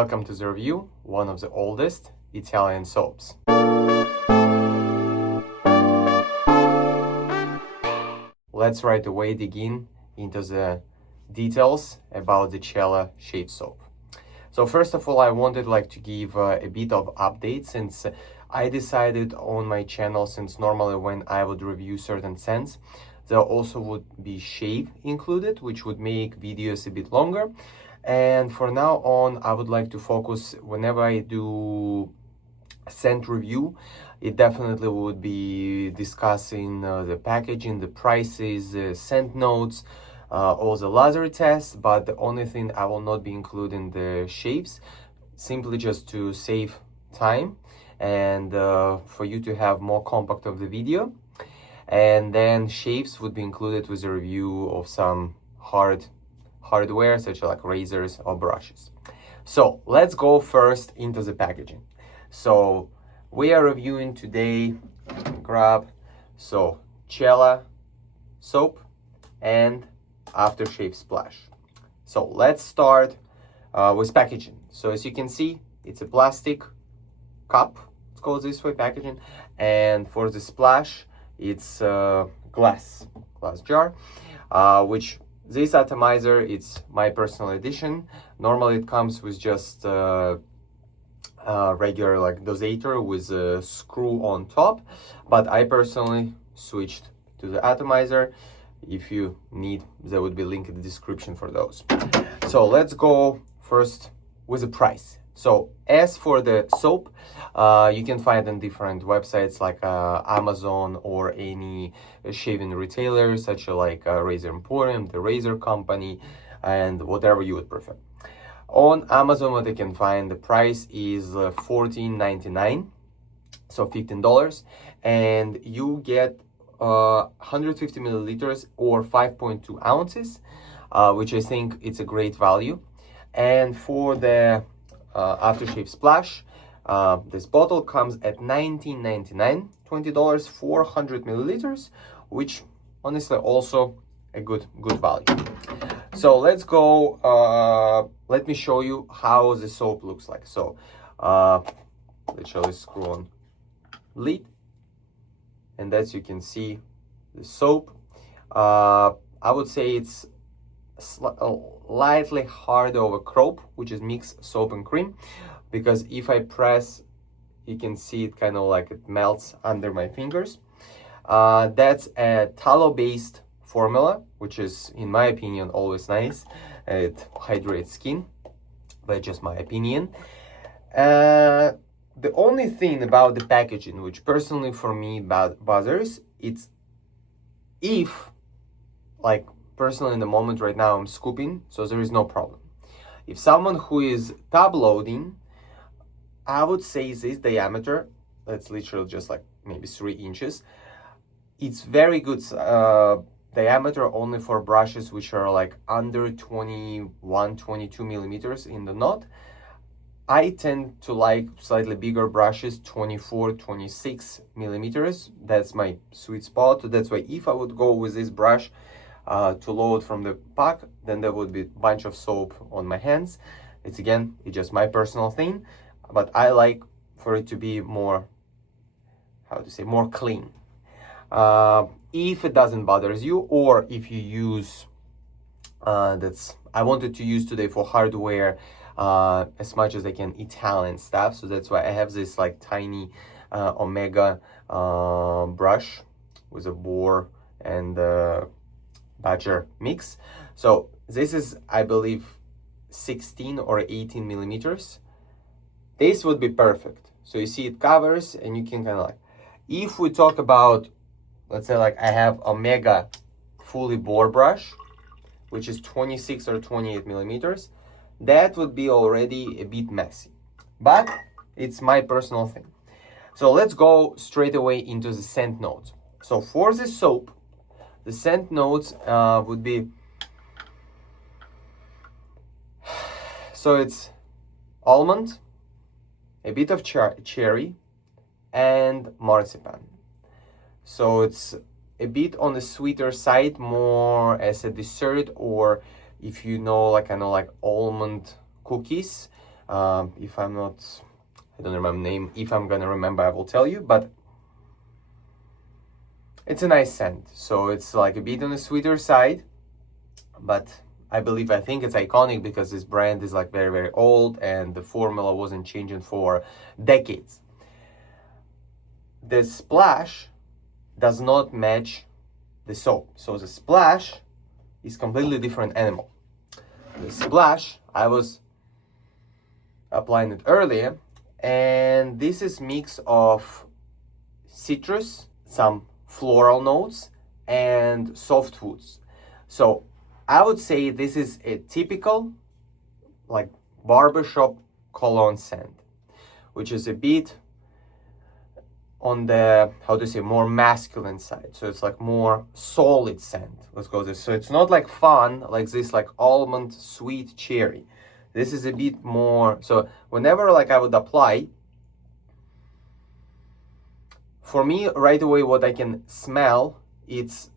Welcome to the review, one of the oldest Italian soaps. Let's right away dig into the details about the Cella shave soap. So first of all, I wanted to give a bit of update, since I decided on my channel, since normally when I would review certain scents, there also would be shave included, which would make videos a bit longer. And for now on, I would like to focus, whenever I do scent review, it definitely would be discussing the packaging, the prices, scent notes, all the laser tests. But the only thing I will not be including the shaves, simply just to save time and for you to have more compact of the video. And then shaves would be included with a review of some hardware, such as razors or brushes. So let's go first into the packaging. So we are reviewing today, Cella soap and aftershave splash. So let's start with packaging. So as you can see, it's a plastic cup, let's call it this way, packaging. And for the splash, it's a glass jar, which this atomizer, it's my personal edition. Normally it comes with just regular dosator with a screw on top, but I personally switched to the atomizer. If you need, there would be a link in the description for those. So let's go first with the price. So as for the soap, you can find on different websites like Amazon or any shaving retailer, such as Razor Emporium, the Razor Company, and whatever you would prefer. On Amazon, what you can find, the price is $14.99, so $15, and you get 150 milliliters or 5.2 ounces, which I think it's a great value. And for the aftershave splash, this bottle comes at $19.99, $20, 400 milliliters, which honestly also a good value. So let's go, let me show you how the soap looks like. So let's show this screw on lid, and as you can see, the soap, I would say it's slightly hard over crop, which is mixed soap and cream, because if I press, you can see it kind of it melts under my fingers. That's a tallow based formula, which is, in my opinion, always nice. It hydrates skin, but just my opinion. The only thing about the packaging, which personally for me bothers, it's if personally in the moment right now I'm scooping, so there is no problem. If someone who is tab loading, I would say this diameter, that's literally just maybe 3 inches. It's very good diameter only for brushes which are under 21, 22 millimeters in the knot. I tend to like slightly bigger brushes, 24, 26 millimeters. That's my sweet spot. That's why if I would go with this brush to load from the pack, then there would be a bunch of soap on my hands. It's just my personal thing, but I like for it to be more, more clean. If it doesn't bother you, or if you use, I wanted to use today for hardware as much as I can Italian stuff, so that's why I have this tiny Omega brush with a boar and badger mix. So this is, I believe, 16 or 18 millimeters. This would be perfect. So you see it covers, and you can if we talk about, let's say I have Omega fully bore brush, which is 26 or 28 millimeters, that would be already a bit messy, but it's my personal thing. So let's go straight away into the scent notes. So for the soap, the scent notes would be, so it's almond, a bit of cherry, and marzipan. So it's a bit on the sweeter side, more as a dessert, or if you know, almond cookies, If I'm not, I don't remember the name. If I'm gonna remember, I will tell you. But it's a nice scent. So it's like a bit on the sweeter side, but I think it's iconic because this brand is like very, very old and the formula wasn't changing for decades. The splash does not match the soap. So the splash is completely different animal. The splash, I was applying it earlier, and this is mix of citrus, some floral notes, and softwoods. So I would say this is a typical like barbershop cologne scent, which is a bit on the, how to say, more masculine side. So it's like more solid scent. Let's go this. So it's not like fun, like this, like almond, sweet cherry. This is a bit more, so whenever like I would apply, for me right away what I can smell, it's,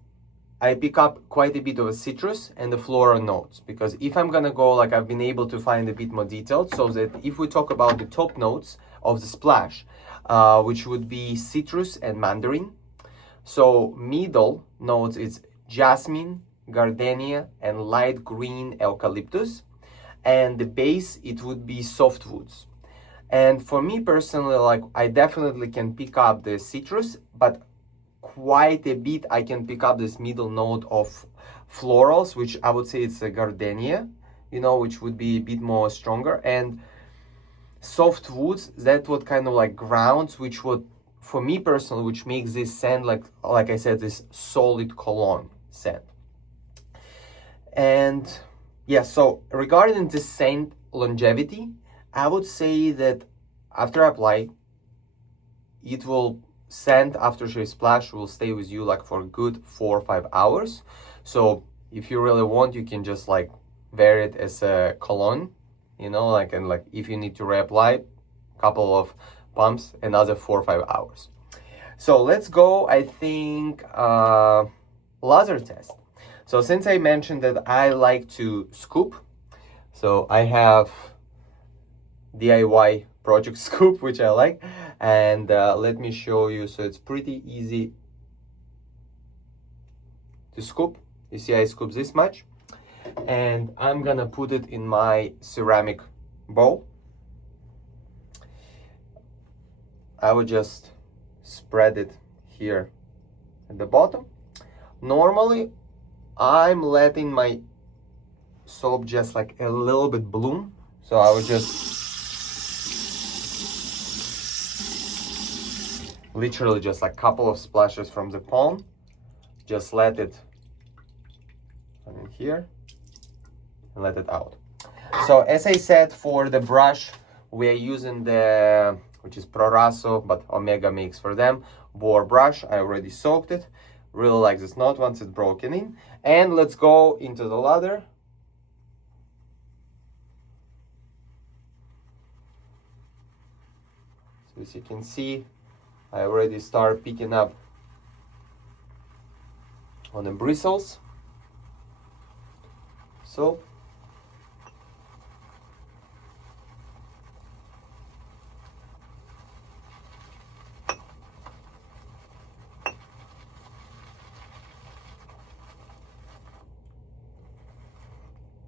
I pick up quite a bit of a citrus and the floral notes, because if I'm gonna go, like I've been able to find a bit more detailed, so that if we talk about the top notes of the splash, which would be citrus and mandarin. So middle notes is jasmine, gardenia, and light green eucalyptus. And the base, it would be softwoods. And for me personally, like I definitely can pick up the citrus, but quite a bit I can pick up this middle note of florals, which I would say it's a gardenia, you know, which would be a bit more stronger. And soft woods, that what kind of like grounds, which would, for me personally, which makes this scent like I said, this solid cologne scent. And yeah, so regarding the scent longevity, I would say that after I apply, it will scent after shave splash will stay with you like for a good 4 or 5 hours. So if you really want, you can just like wear it as a cologne, you know, like, and like if you need to reapply, couple of pumps, another 4 or 5 hours. So let's go, I think, laser test. So since I mentioned that I like to scoop, so I have DIY project scoop, which I like, and let me show you. So it's pretty easy to scoop. You see I scoop this much, and I'm gonna put it in my ceramic bowl. I would just spread it here at the bottom. Normally I'm letting my soap just like a little bit bloom, so I would just literally just like a couple of splashes from the palm, just let it in here and let it out. So as I said, for the brush we are using the, which is Proraso, but Omega makes for them, Boar brush. I already soaked it. Really like this knot once it's broken in. And let's go into the lather. So as you can see, I already start picking up on the bristles. So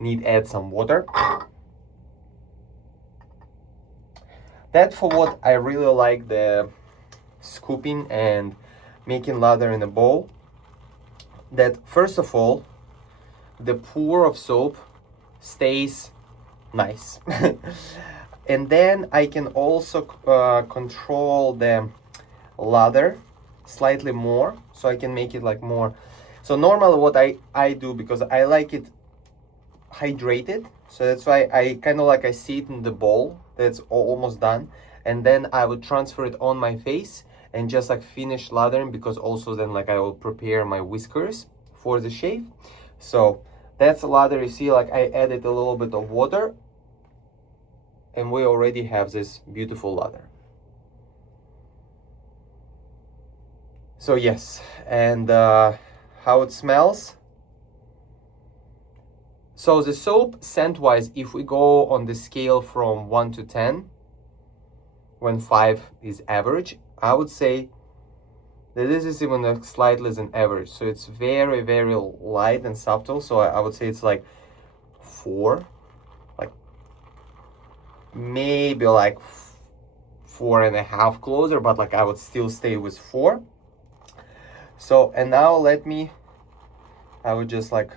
need add some water. That for what I really like the scooping and making lather in a bowl, that first of all the pour of soap stays nice. And then I can also control the lather slightly more, so I can make it like more. So normally what I do, because I like it hydrated, so that's why I kind of like, I see it in the bowl that's almost done, and then I would transfer it on my face and just like finish lathering, because also then like I will prepare my whiskers for the shave. So that's a lather. You see, like I added a little bit of water and we already have this beautiful lather. So yes, and how it smells. So the soap scent wise, if we go on the scale from 1 to 10, when 5 is average, I would say that this is even like slightly less than average. So it's very, very light and subtle. So I would say it's like 4, like maybe like 4.5 closer, but like I would still stay with 4. So, and now I would just like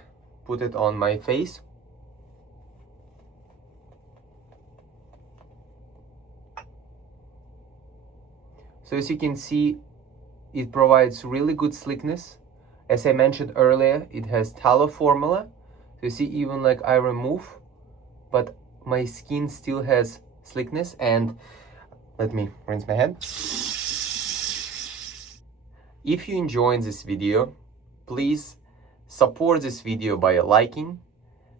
put it on my face. So as you can see, it provides really good slickness. As I mentioned earlier, it has tallow formula. So you see, even like I remove, but my skin still has slickness. And let me rinse my hand. If you enjoyed this video, please support this video by liking,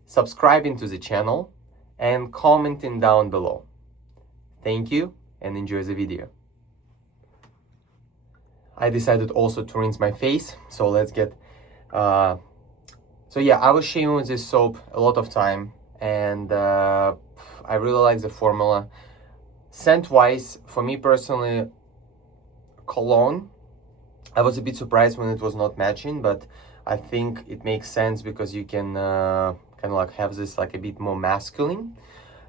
subscribing to the channel, and commenting down below. Thank you and enjoy the video. I decided also to rinse my face, so let's get so yeah, I was shaving with this soap a lot of time, and I really like the formula. Scent wise, for me personally, cologne, I was a bit surprised when it was not matching, but I think it makes sense because you can kind of like have this like a bit more masculine.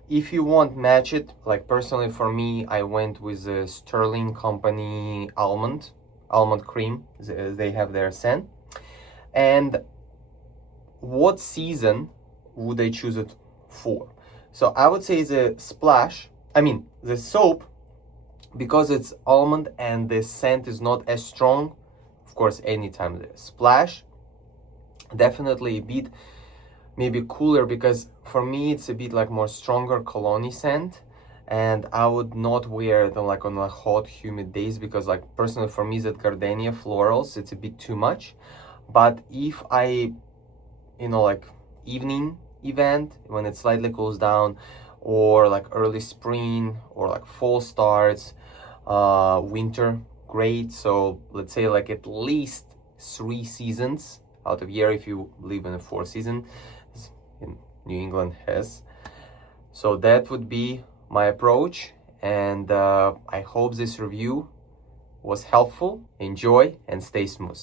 If you want match it, like personally for me, I went with the Sterling company almond cream. They have their scent. And what season would I choose it for? So I would say the the soap, because it's almond and the scent is not as strong. Of course, anytime the splash, definitely a bit maybe cooler, because for me it's a bit like more stronger cologne scent, and I would not wear it on like hot humid days, because like personally for me that gardenia florals, it's a bit too much. But if I, like evening event when it slightly cools down, or like early spring, or like fall starts, winter, great. So let's say like at least 3 seasons out of year, if you live in a 4 season in New England has. So that would be my approach, and I hope this review was helpful. Enjoy and stay smooth.